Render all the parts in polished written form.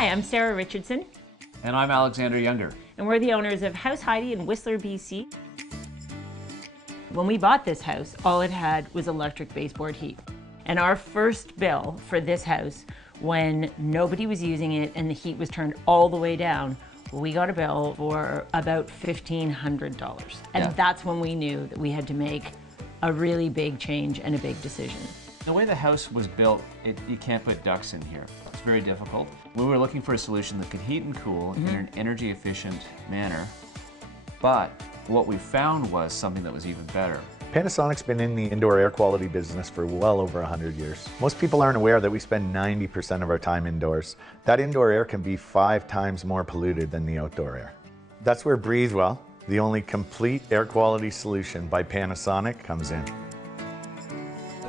Hi, I'm Sarah Richardson. And I'm Alexander Younger. And we're the owners of House Heidi in Whistler, BC. When we bought this house, all it had was electric baseboard heat. And our first bill for this house, when nobody was using it and the heat was turned all the way down, we got a bill for about $1,500. And that's when we knew that we had to make a really big change and a big decision. The way the house was built, you can't put ducts in here. It's very difficult. We were looking for a solution that could heat and cool in an energy efficient manner, but what we found was something that was even better. Panasonic's been in the indoor air quality business for well over 100 years. Most people aren't aware that we spend 90% of our time indoors. That indoor air can be 5 times more polluted than the outdoor air. That's where BreatheWell, the only complete air quality solution by Panasonic, comes in.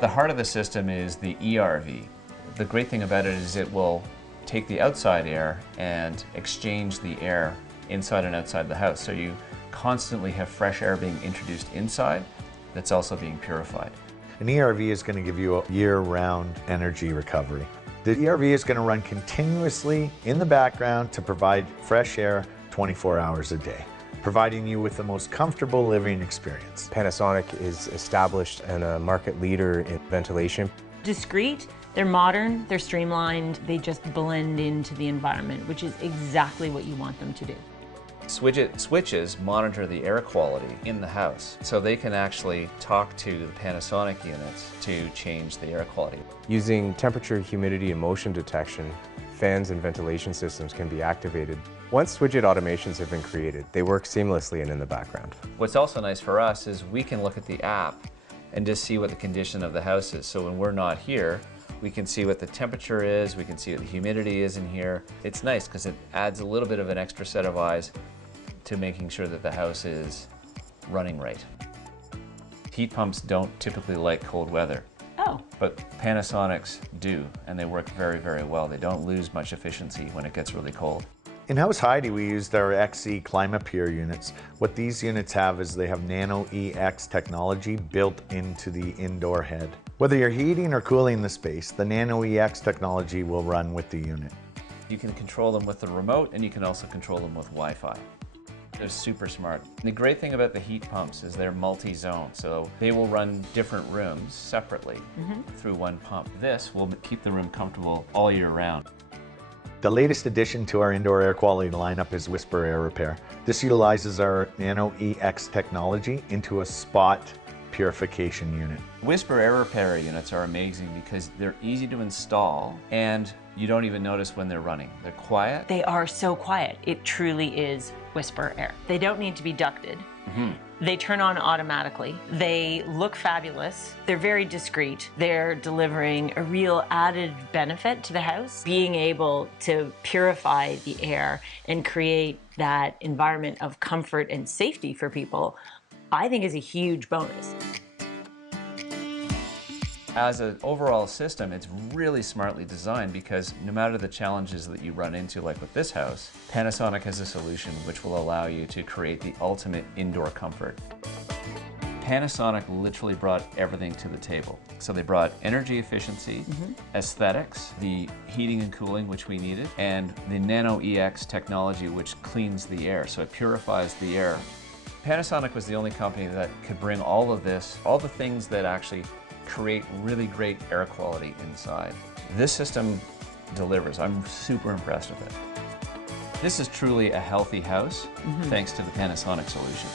The heart of the system is the ERV. The great thing about it is it will take the outside air and exchange the air inside and outside the house. So you constantly have fresh air being introduced inside that's also being purified. An ERV is going to give you a year-round energy recovery. The ERV is going to run continuously in the background to provide fresh air 24 hours a day, providing you with the most comfortable living experience. Panasonic is established and a market leader in ventilation. Discreet, they're modern, they're streamlined, they just blend into the environment, which is exactly what you want them to do. Switches monitor the air quality in the house, so they can actually talk to the Panasonic units to change the air quality. Using temperature, humidity, and motion detection, fans and ventilation systems can be activated. Once widget automations have been created, they work seamlessly and in the background. What's also nice for us is we can look at the app and just see what the condition of the house is. So when we're not here, we can see what the temperature is, we can see what the humidity is in here. It's nice because it adds a little bit of an extra set of eyes to making sure that the house is running right. Heat pumps don't typically like cold weather. Oh. But Panasonic's do, and they work very, very well. They don't lose much efficiency when it gets really cold. In House Heidi, we used our XE ClimaPure units. What these units have is they have Nano EX technology built into the indoor head. Whether you're heating or cooling the space, the Nano EX technology will run with the unit. You can control them with the remote, and you can also control them with Wi-Fi. They're super smart. And the great thing about the heat pumps is they're multi-zone, so they will run different rooms separately through one pump. This will keep the room comfortable all year round. The latest addition to our indoor air quality lineup is Whisper Air Repair. This utilizes our Nano EX technology into a spot purification unit. Whisper Air Repair units are amazing because they're easy to install and you don't even notice when they're running. They're quiet. They are so quiet. It truly is Whisper Air. They don't need to be ducted. They turn on automatically. They look fabulous. They're very discreet. They're delivering a real added benefit to the house. Being able to purify the air and create that environment of comfort and safety for people, I think is a huge bonus. As an overall system, it's really smartly designed because no matter the challenges that you run into, like with this house, Panasonic has a solution which will allow you to create the ultimate indoor comfort. Panasonic literally brought everything to the table. So they brought energy efficiency, aesthetics, the heating and cooling which we needed, and the Nano EX technology which cleans the air, so it purifies the air. Panasonic was the only company that could bring all of this, all the things that actually create really great air quality inside. This system delivers. I'm super impressed with it. This is truly a healthy house thanks to the Panasonic solution.